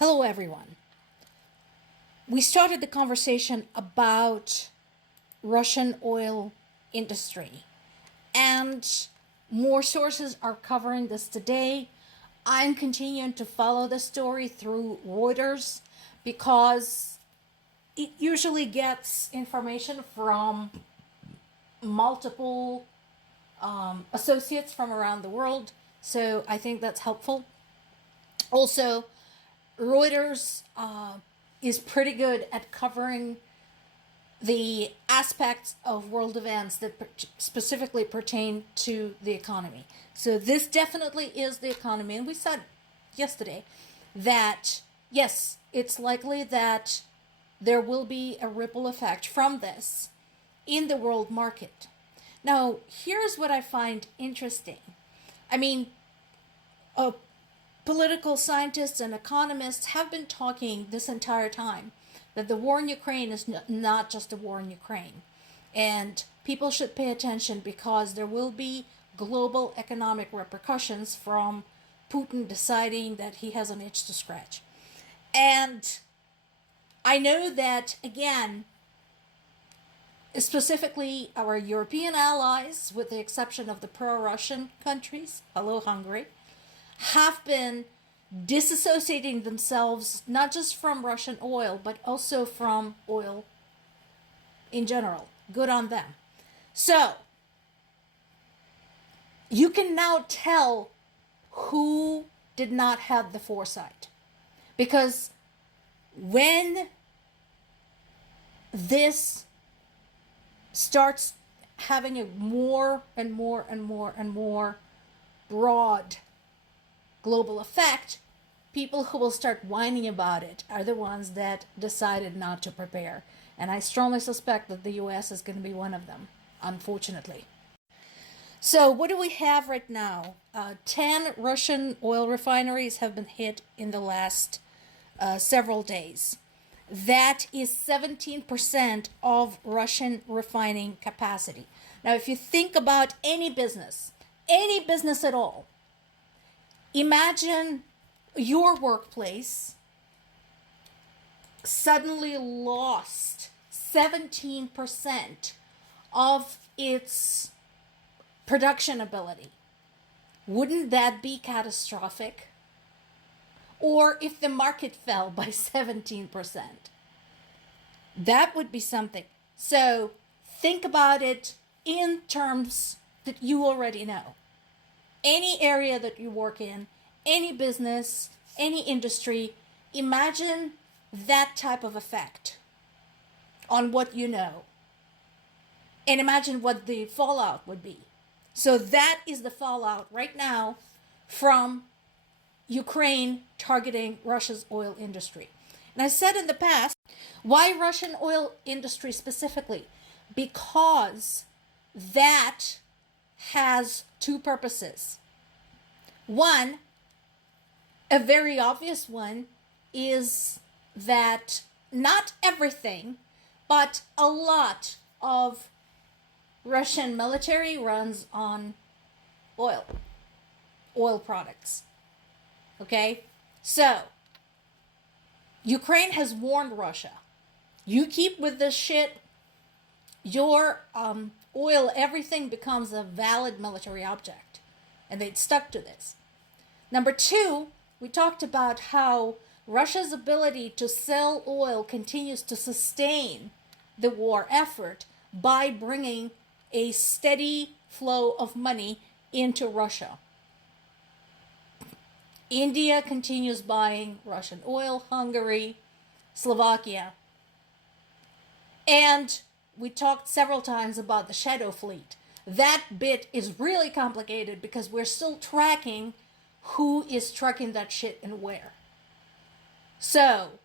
Hello, everyone. We started the conversation about Russian oil industry, and more sources are covering this today. I'm continuing to follow the story through Reuters because it usually gets information from multiple associates from around the world, so I think that's helpful. Also, Reuters is pretty good at covering the aspects of world events that specifically pertain to the economy. So this definitely is the economy. And we said yesterday that, yes, it's likely that there will be a ripple effect from this in the world market. Now, here's what I find interesting. I mean, political scientists and economists have been talking this entire time that the war in Ukraine is not just a war in Ukraine. And people should pay attention because there will be global economic repercussions from Putin deciding that he has an itch to scratch. And I know that, again, specifically our European allies, with the exception of the pro-Russian countries, hello Hungary, have been disassociating themselves not just from Russian oil, but also from oil in general. Good on them. So, you can now tell who did not have the foresight. Because when this starts having a more and more broad global effect, people who will start whining about it are the ones that decided not to prepare. And I strongly suspect that the US is going to be one of them, unfortunately. So what do we have right now? 10 Russian oil refineries have been hit in the last several days. That is 17% of Russian refining capacity. Now, if you think about any business at all, imagine your workplace suddenly lost 17% of its production ability. Wouldn't that be catastrophic? Or if the market fell by 17%, that would be something. So think about it in terms that you already know. Any area that you work in, any business, any industry, imagine that type of effect on what you know. And imagine what the fallout would be. So that is the fallout right now from Ukraine targeting Russia's oil industry. And I said in the past, why Russian oil industry specifically? Because that has two purposes. One, a very obvious one, is that not everything, but a lot of Russian military runs on oil products. Okay? So, Ukraine has warned Russia, you keep with this shit, your oil, everything becomes a valid military object. And they'd stuck to this. Number two, we talked about how Russia's ability to sell oil continues to sustain the war effort by bringing a steady flow of money into Russia. India continues buying Russian oil, Hungary, Slovakia. And we talked several times about the shadow fleet. That bit is really complicated because we're still tracking who is trucking that shit and where. So,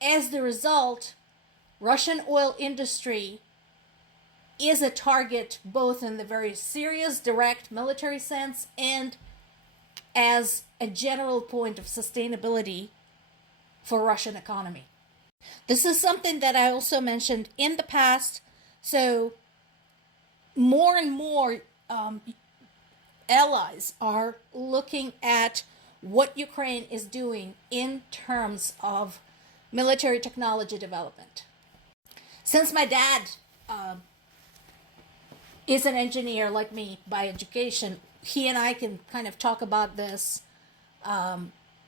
as the result, Russian oil industry is a target both in the very serious, direct military sense and as a general point of sustainability for Russian economy. This is something that I also mentioned in the past. So more and more allies are looking at what Ukraine is doing in terms of military technology development. Since my dad is an engineer like me by education, he and I can kind of talk about this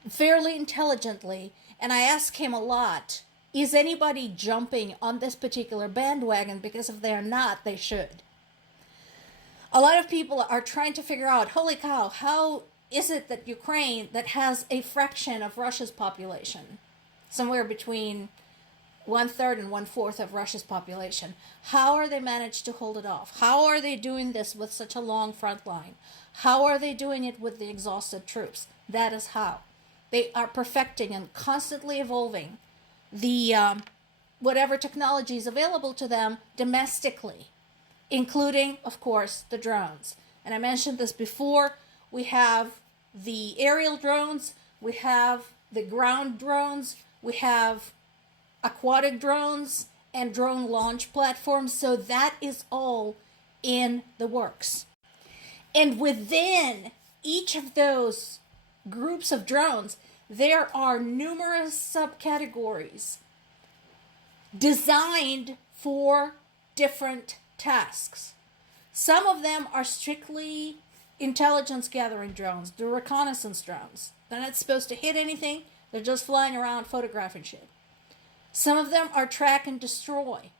fairly intelligently. And I ask him a lot, is anybody jumping on this particular bandwagon? Because if they're not, they should. A lot of people are trying to figure out, holy cow, how is it that Ukraine, that has a fraction of Russia's population, somewhere between 1/3 and 1/4 of Russia's population, how are they managed to hold it off? How are they doing this with such a long front line? How are they doing it with the exhausted troops? That is how. They are perfecting and constantly evolving the whatever technology is available to them domestically, including, of course, the drones. And I mentioned this before. We have the aerial drones, we have the ground drones, we have aquatic drones and drone launch platforms. So that is all in the works. And within each of those groups of drones, there are numerous subcategories designed for different tasks. Some of them are strictly intelligence gathering drones, the reconnaissance drones. They're not supposed to hit anything, they're just flying around photographing shit. Some of them are track and destroy.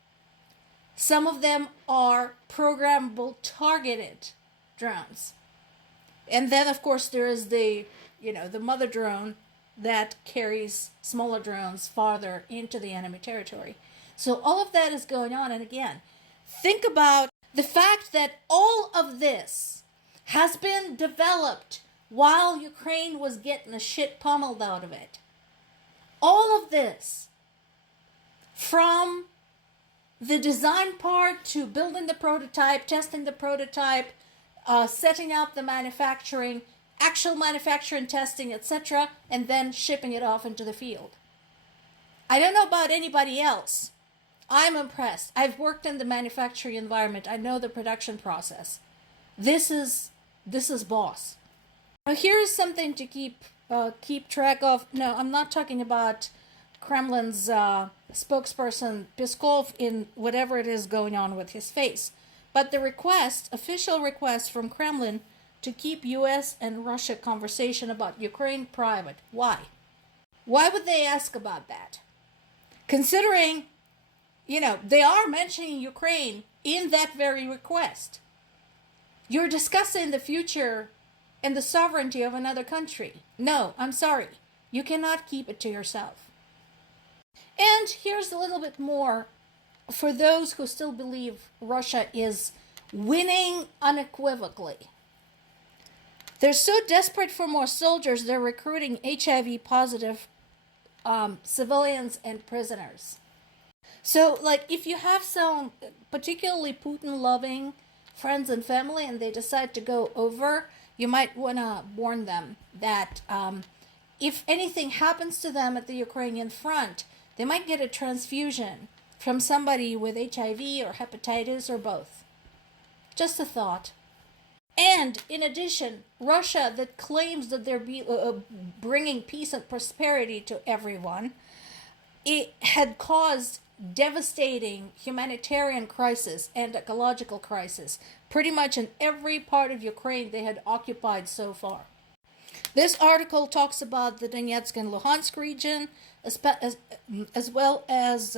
Some of them are programmable targeted drones. And then, of course, there is the mother drone that carries smaller drones farther into the enemy territory. So all of that is going on. And again, think about the fact that all of this has been developed while Ukraine was getting the shit pummeled out of it. All of this, from the design part to building the prototype, testing the prototype, setting up the manufacturing, actual manufacturing, testing, etc., and then shipping it off into the field. I don't know about anybody else. I'm impressed. I've worked in the manufacturing environment. I know the production process. This is boss. Now, here's something to keep track of. No, I'm not talking about Kremlin's spokesperson Peskov in whatever it is going on with his face, but the official request from Kremlin to keep U.S. and Russia conversation about Ukraine private. Why? Why would they ask about that? Considering, they are mentioning Ukraine in that very request. You're discussing the future and the sovereignty of another country. No, I'm sorry. You cannot keep it to yourself. And here's a little bit more for those who still believe Russia is winning unequivocally. They're so desperate for more soldiers, they're recruiting HIV positive civilians and prisoners. So, if you have some particularly Putin-loving friends and family and they decide to go over, you might want to warn them that if anything happens to them at the Ukrainian front, they might get a transfusion from somebody with HIV or hepatitis or both. Just a thought. And in addition, Russia, that claims that they're bringing peace and prosperity to everyone, it had caused devastating humanitarian crisis and ecological crisis pretty much in every part of Ukraine they had occupied so far. This article talks about the Donetsk and Luhansk region, as well as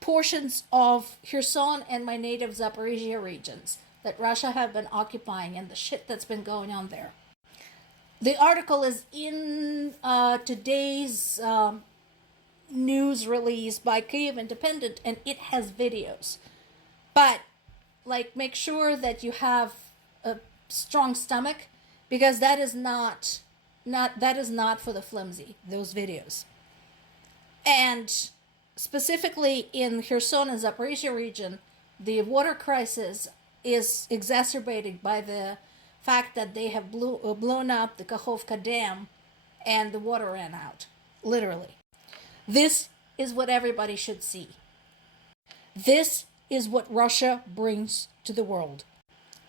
portions of Kherson and my native Zaporizhia regions that Russia have been occupying and the shit that's been going on there. The article is in today's news release by Kyiv Independent, and it has videos. But make sure that you have a strong stomach, because that is not for the flimsy, those videos. And specifically in Kherson and Zaporizhia region, the water crisis is exacerbated by the fact that they have blown up the Kakhovka Dam and the water ran out, literally. This is what everybody should see. This is what Russia brings to the world.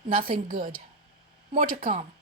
Nothing good. More to come.